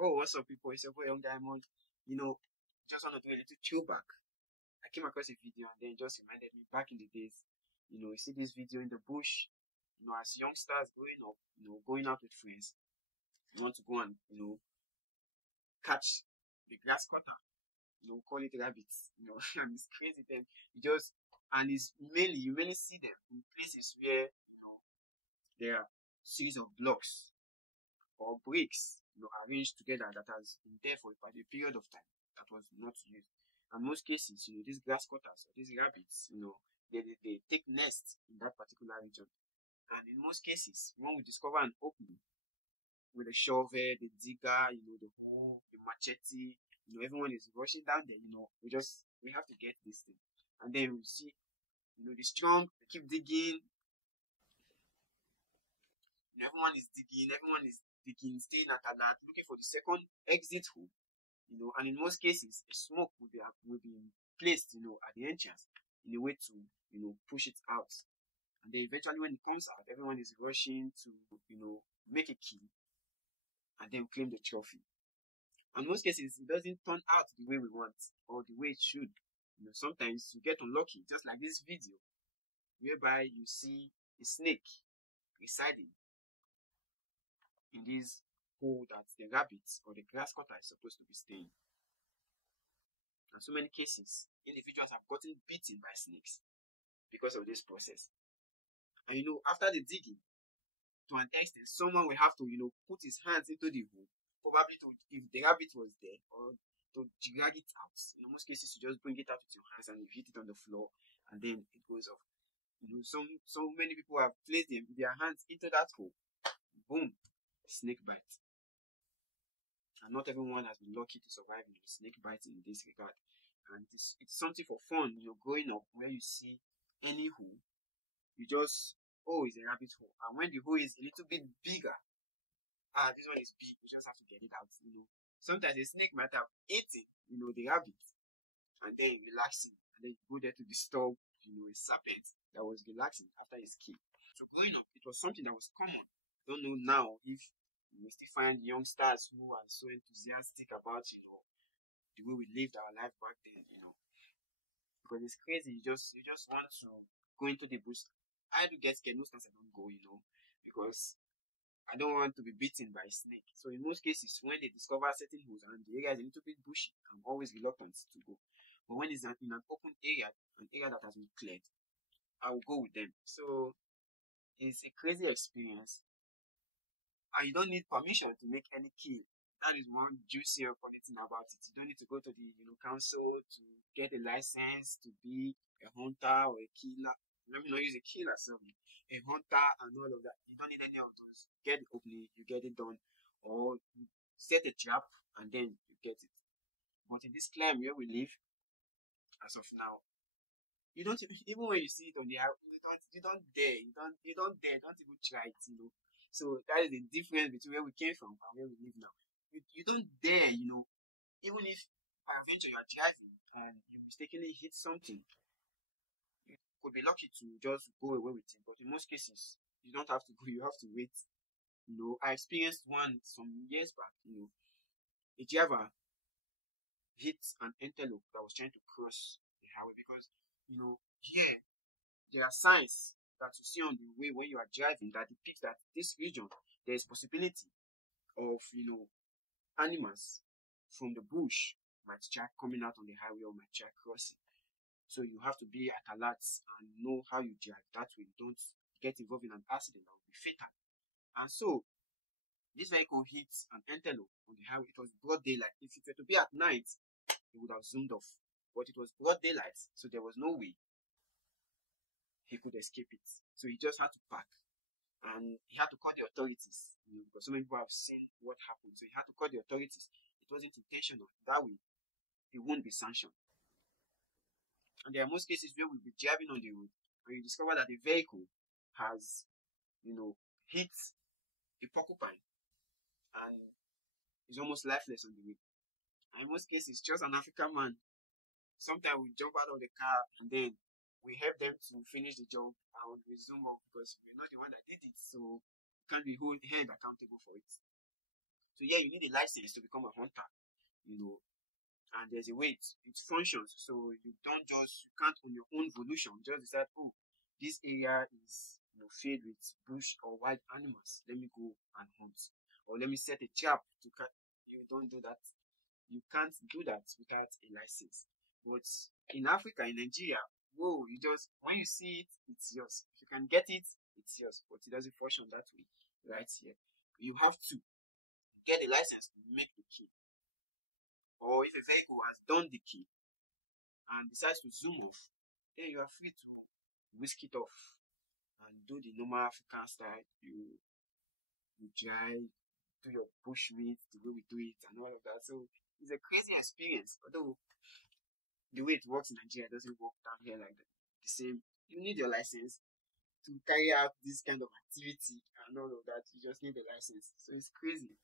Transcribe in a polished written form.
Oh, what's up, people? It's your boy Young Diamond. You know, just want to do a little throwback. I came across a video and then it just reminded me back in the days. You see this video in the bush. As youngsters growing up, going out with friends, you want to go and catch the grass cutter. Call it rabbits. And it's crazy. Then you just and it's mainly you mainly see them in places where there are series of blocks or bricks, arranged together that has been there for a period of time that was not used. And most cases, these grass cutters or these rabbits, they take nests in that particular region. And in most cases, when we discover an opening with a shovel, the digger, the hoe, the machete, everyone is rushing down there, we have to get this thing. And then we see, the strong, they keep digging, everyone is digging, staying at alert, looking for the second exit hole. And in most cases, a smoke will be placed, at the entrance in a way to, push it out. And then eventually when it comes out, everyone is rushing to, make a kill and then claim the trophy. And in most cases, it doesn't turn out the way we want or the way it should. Sometimes you get unlucky, just like this video, whereby you see a snake residing in this hole that the rabbits or the grass cutter is supposed to be staying. And so many cases, individuals have gotten bitten by snakes because of this process. And after the digging, to an extent, someone will have to, put his hands into the hole, probably if the rabbit was there, or to drag it out. In most cases, you just bring it out with your hands and you hit it on the floor, and then it goes off. So many people have placed their hands into that hole. Boom, snake bite. And not everyone has been lucky to survive snake bites in this regard. And it's something for fun, growing up, where you see any hole, you just, it's a rabbit hole. And when the hole is a little bit bigger, this one is big, we just have to get it out, Sometimes a snake might have eaten, the rabbit, and then relaxing, and then you go there to disturb, a serpent that was relaxing after his kill. So growing up, it was something that was common. I don't know now if you still find youngsters who are so enthusiastic about, the way we lived our life back then, because it's crazy. You just want to go into the bush. I do get scared. Most times I don't go, because I don't want to be bitten by a snake. So in most cases, when they discover certain holes and the area is a little bit bushy, I'm always reluctant to go. But when it's in an open area, an area that has been cleared, I will go with them. So it's a crazy experience. And you don't need permission to make any kill. That is one juicy thing about it. You don't need to go to the council to get a license to be a hunter or a killer. Let me not use a killer, sorry. A hunter and all of that. You don't need any of those. Get the opening, you get it done. Or you set a trap and then you get it. But in this climate where we live, as of now, you don't even when you see it on the air, you don't dare. You don't dare, don't even try it, So that is the difference between where we came from and where we live now. You don't dare, even if peradventure you are driving and you mistakenly hit something, you could be lucky to just go away with it. But in most cases, you don't have to go, you have to wait. I experienced one some years back, a driver hit an antelope that was trying to cross the highway because, here there are signs that you see on the way when you are driving that depicts that this region there is possibility of animals from the bush might try coming out on the highway or might try crossing. So you have to be at alert and know how you drive. That way you don't get involved in an accident that will be fatal. And so this vehicle hits an antelope on the highway. It was broad daylight. If it were to be at night, it would have zoomed off. But it was broad daylight, so there was no way he could escape it. So he just had to park. And he had to call the authorities, because so many people have seen what happened. So he had to call the authorities. It wasn't intentional. That way, he won't be sanctioned. And there are most cases where we'll be driving on the road and you discover that the vehicle has, hit a porcupine and is almost lifeless on the way. And in most cases, just an African man. Sometimes we jump out of the car and then we help them to finish the job and resume off because we're not the one that did it, so we can't be held accountable for it. So yeah, you need a license to become a hunter, and there's a way it functions. So you can't on your own volition just decide, oh, this area is filled with bush or wild animals. Let me go and hunt, or let me set a trap to catch. You don't do that. You can't do that without a license. But in Africa, in Nigeria, whoa, you just when you see it, it's yours. If you can get it, it's yours. But it doesn't function that way, right here. You have to get a license to make the kill. Or if a vehicle has done the kill and decides to zoom off, then you are free to whisk it off and do the normal African style. You drive, do your bush meat the way we do it and all of that. So it's a crazy experience. Although the way it works in Nigeria doesn't work down here like that. The same. You need your license to carry out this kind of activity and all of that. You just need a license. So it's crazy.